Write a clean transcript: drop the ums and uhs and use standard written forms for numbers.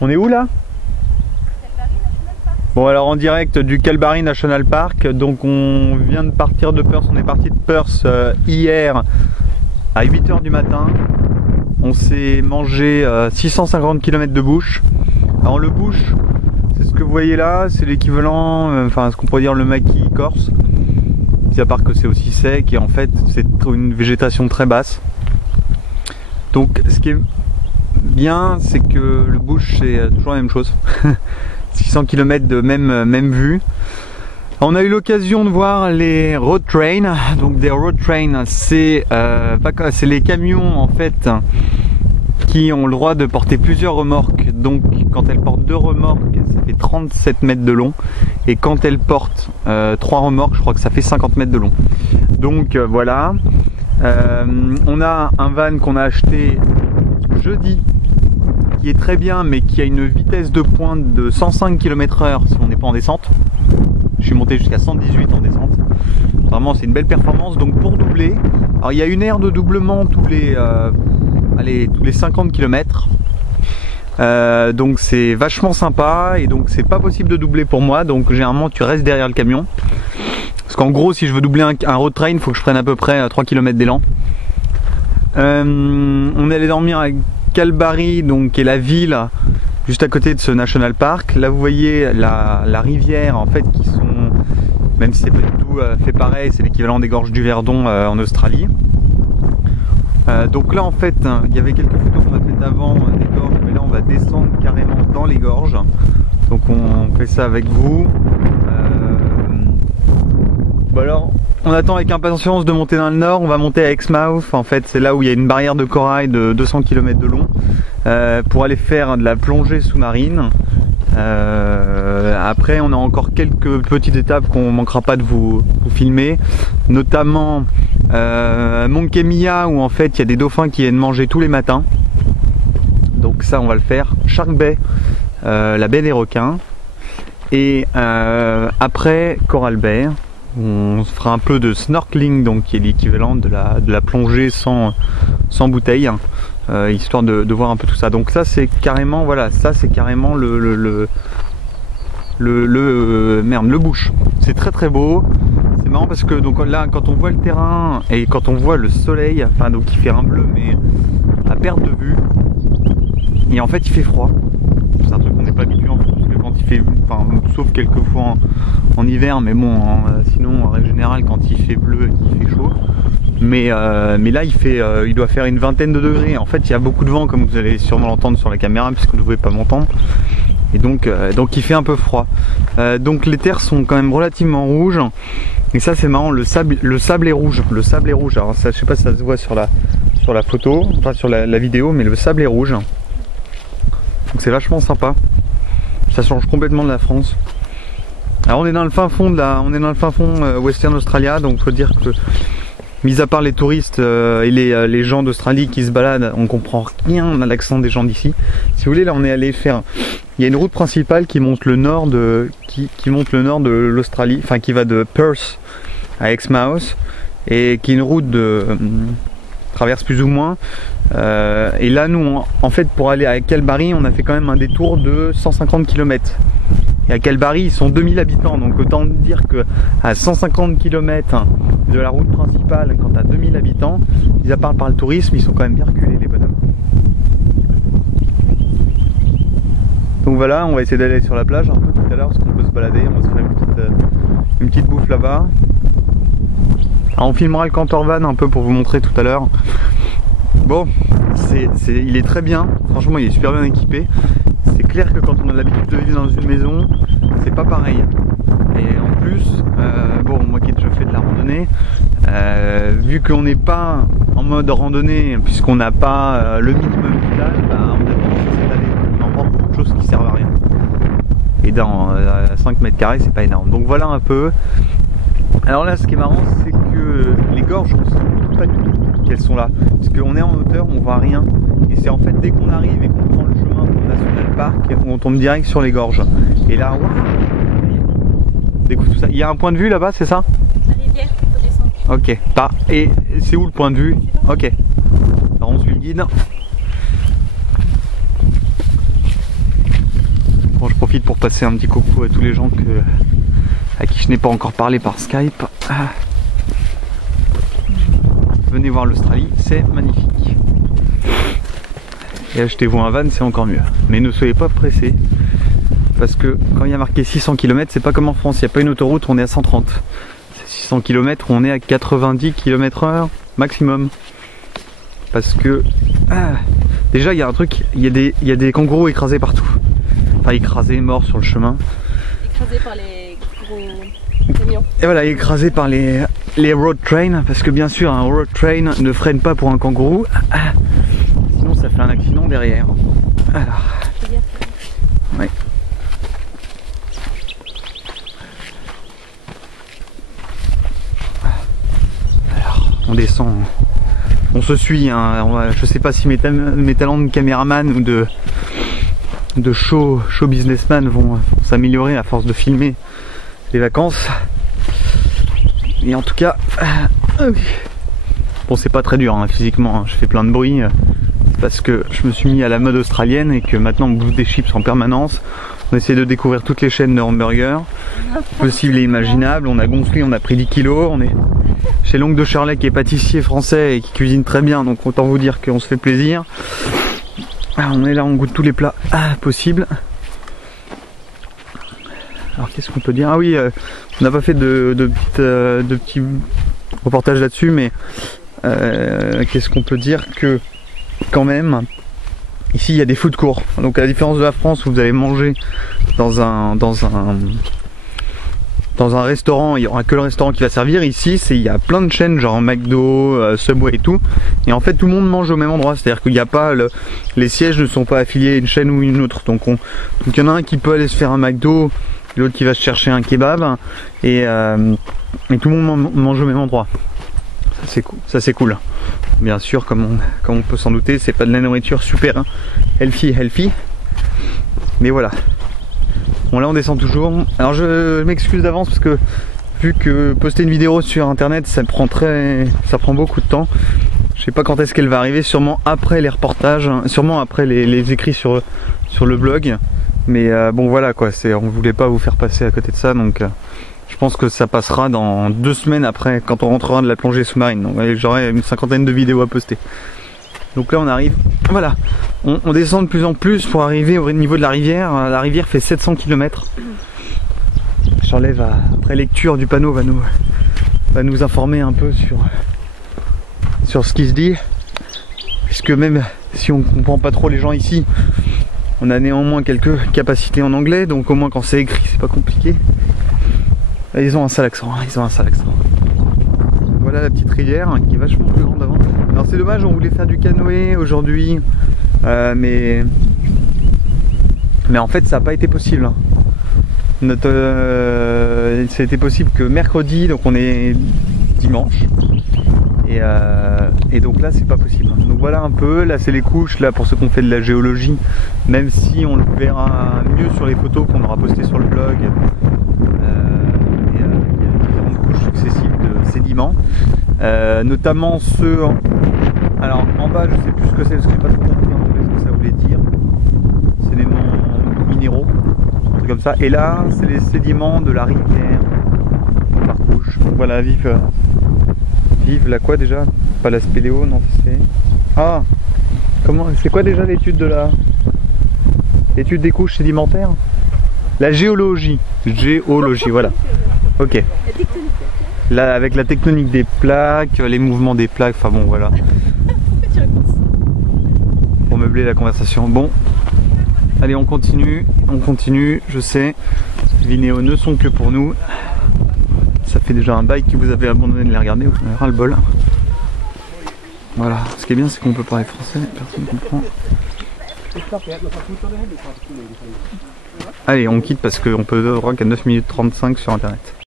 On est où là? Bon, alors en direct du Kalbarri National Park. Donc on vient de partir de Perth. On est parti de Perth hier à 8 h du matin. On s'est mangé 650 km de bush. Alors le bush, c'est ce que vous voyez là, c'est l'équivalent, enfin ce qu'on pourrait dire le maquis corse. À part que c'est aussi sec et en fait c'est une végétation très basse. Donc ce qui est bien, c'est que le bush c'est toujours la même chose. 600 km de même vue. On a eu l'occasion de voir les road trains. Donc des road trains, c'est les camions en fait qui ont le droit de porter plusieurs remorques. Donc quand elles portent 2 remorques, ça fait 37 mètres de long. Et quand elles portent 3 remorques, je crois que ça fait 50 mètres de long. Donc voilà. On a un van qu'on a acheté jeudi, qui est très bien, mais qui a une vitesse de pointe de 105 km/h si on n'est pas en descente. Je suis monté jusqu'à 118 en descente. Vraiment, c'est une belle performance. Donc pour doubler, alors il y a une aire de doublement tous les 50 km. Donc c'est vachement sympa et donc c'est pas possible de doubler pour moi. Donc généralement tu restes derrière le camion. Parce qu'en gros, si je veux doubler un road train, il faut que je prenne à peu près 3 km d'élan. On est allé dormir à Kalbarri, donc qui est la ville juste à côté de ce national park. Là vous voyez la rivière en fait qui sont, même si c'est pas du tout fait pareil, c'est l'équivalent des gorges du Verdon en Australie. Donc là en fait il y avait quelques photos qu'on a faites avant des gorges, mais là on va descendre carrément dans les gorges. Donc on fait ça avec vous. Bon alors on attend avec impatience de monter dans le nord. On va monter à Exmouth, en fait c'est là où il y a une barrière de corail de 200 km de long pour aller faire de la plongée sous-marine. Après on a encore quelques petites étapes qu'on manquera pas de vous filmer, notamment Monkemia où en fait il y a des dauphins qui viennent manger tous les matins. Donc ça on va le faire. Shark Bay, la baie des requins, et après Coral Bay on fera un peu de snorkeling, donc qui est l'équivalent de la plongée sans bouteille, histoire de voir un peu tout ça. Donc ça c'est carrément, voilà, ça c'est carrément le bush. C'est très très beau. C'est marrant parce que donc là quand on voit le terrain et quand on voit le soleil, enfin donc il fait un bleu mais à perte de vue, et en fait il fait froid. C'est un truc qu'on n'est pas habitué en fait, parce que quand il fait, enfin sauf quelques fois en hiver, mais bon sinon en règle générale quand il fait bleu il fait chaud. Mais là il doit faire une vingtaine de degrés. En fait il y a beaucoup de vent, comme vous allez sûrement l'entendre sur la caméra puisque vous ne pouvez pas m'entendre. Et donc il fait un peu froid. Donc les terres sont quand même relativement rouges. Et ça c'est marrant, le sable est rouge. Le sable est rouge. Alors ça, je sais pas si ça se voit sur la photo, enfin sur la vidéo, mais le sable est rouge. Donc c'est vachement sympa. Ça change complètement de la France. Alors on est dans le fin fond Western Australia, donc faut dire que mis à part les touristes et les gens d'Australie qui se baladent, on comprend rien à l'accent des gens d'ici. Si vous voulez, là on est allé faire, il y a une route principale qui monte le nord de l'Australie, enfin qui va de Perth à Exmouth, et qui est une route traverse plus ou moins. Et là nous en fait pour aller à Kalbarri on a fait quand même un détour de 150 km. Et à Kalbarri ils sont 2000 habitants, donc autant dire que à 150 km de la route principale, quand tu as 2000 habitants, mis à part par le tourisme, ils sont quand même bien reculés les bonhommes. Donc voilà, on va essayer d'aller sur la plage un peu tout à l'heure parce qu'on peut se balader, on va se faire une petite bouffe là-bas. Alors on filmera le campervan un peu pour vous montrer tout à l'heure. Bon, il est très bien, franchement il est super bien équipé. C'est clair que quand on a l'habitude de vivre dans une maison, c'est pas pareil. Et en plus, bon, moi qui ai déjà fait de la randonnée, vu qu'on n'est pas en mode randonnée, puisqu'on n'a pas le minimum vital, bah, on a tendance à s'étaler. On emporte beaucoup de choses qui servent à rien. Et dans 5 mètres carrés, c'est pas énorme. Donc voilà un peu. Alors là, ce qui est marrant, c'est que les gorges, on ne sait pas du tout qu'elles sont là. Parce qu'on est en hauteur, on voit rien. Et c'est en fait dès qu'on arrive et qu'on prend le chemin du National Park, où on tombe direct sur les gorges. Et là, waouh, découvre tout ça. Il y a un point de vue là-bas, c'est ça? La rivière, il faut descendre. Ok. Et c'est où le point de vue? Ok. Alors on suit le guide. Bon, je profite pour passer un petit coucou à tous les gens à qui je n'ai pas encore parlé par Skype. Venez voir l'Australie, c'est magnifique. Et achetez-vous un van, c'est encore mieux. Mais ne soyez pas pressés, parce que quand il y a marqué 600 km, c'est pas comme en France, il n'y a pas une autoroute, on est à 130. C'est 600 km, on est à 90 km/h maximum. Parce que déjà il y a un truc, il y a des kangourous écrasés partout. Enfin écrasés, morts sur le chemin. Écrasés par les gros camions. Et voilà, écrasés par les road trains, parce que bien sûr un road train ne freine pas pour un kangourou. Sinon ça fait un accident derrière. Alors. Ouais. Alors, on descend. On se suit, hein. Je sais pas si mes talents de caméraman ou de show businessman vont s'améliorer à force de filmer les vacances. Et en tout cas, bon, c'est pas très dur hein, physiquement, hein. Je fais plein de bruit parce que je me suis mis à la mode australienne et que maintenant on bouffe des chips en permanence. On essaie de découvrir toutes les chaînes de hamburgers possibles et imaginables. On a gonflé, on a pris 10 kilos. On est chez l'oncle de Charlet qui est pâtissier français et qui cuisine très bien, donc autant vous dire qu'on se fait plaisir. On est là, on goûte tous les plats possibles. Alors qu'est-ce qu'on peut dire? Ah oui, on n'a pas fait de petits reportages là-dessus, mais qu'est-ce qu'on peut dire? Que quand même, ici il y a des food courts. Donc à la différence de la France où vous allez manger dans un restaurant, il n'y aura que le restaurant qui va servir. Ici, il y a plein de chaînes, genre McDo, Subway et tout. Et en fait, tout le monde mange au même endroit. C'est-à-dire qu'il n'y a pas les sièges ne sont pas affiliés à une chaîne ou une autre. Donc il y en a un qui peut aller se faire un McDo, l'autre qui va se chercher un kebab, et tout le monde mange au même endroit. Ça c'est cool. Bien sûr, comme on peut s'en douter, c'est pas de la nourriture super hein, healthy. Mais voilà. Bon là on descend toujours. Alors je m'excuse d'avance parce que vu que poster une vidéo sur internet ça prend beaucoup de temps. Je sais pas quand est-ce qu'elle va arriver, sûrement après les reportages, sûrement après les écrits sur le blog. Mais bon voilà quoi, on voulait pas vous faire passer à côté de ça, donc je pense que ça passera dans 2 semaines après quand on rentrera de la plongée sous-marine. Donc j'aurai une 50aine de vidéos à poster. Donc là on arrive, voilà, on descend de plus en plus pour arriver au niveau de la rivière. La rivière fait 700 km. Charlet va, après lecture du panneau, va nous informer un peu sur ce qui se dit. Puisque même si on ne comprend pas trop les gens ici, on a néanmoins quelques capacités en anglais, donc au moins quand c'est écrit c'est pas compliqué. Là, ils ont un sale accent, Voilà la petite rivière hein, qui est vachement plus grande avant. Alors c'est dommage, on voulait faire du canoë aujourd'hui, mais en fait ça n'a pas été possible. Ça a été possible que mercredi, donc on est dimanche, et donc là c'est pas possible. Donc voilà un peu, là c'est les couches, là pour ceux qui ont fait de la géologie, même si on le verra mieux sur les photos qu'on aura postées sur le blog. Il y a différentes couches successives de sédiments, notamment ceux alors en bas je sais plus ce que c'est parce que j'ai pas trop compris en anglais ce que ça voulait dire. Sédiments minéraux, un truc comme ça. Et là c'est les sédiments de la rivière par couche. Donc voilà, vive la quoi déjà? Pas la spéléo, non c'est. Ah, comment, c'est quoi déjà l'étude l'étude des couches sédimentaires? La géologie. Voilà. Ok. Là, avec la tectonique des plaques, les mouvements des plaques, enfin bon voilà. Pour meubler la conversation. Bon, allez on continue, je sais. Les vidéos ne sont que pour nous. Ça fait déjà un bail que vous avez abandonné de les regarder, vous avez ras le bol. Voilà, ce qui est bien c'est qu'on peut parler français, personne ne comprend. Allez, on quitte parce qu'on peut voir qu'à 9 minutes 35 sur internet.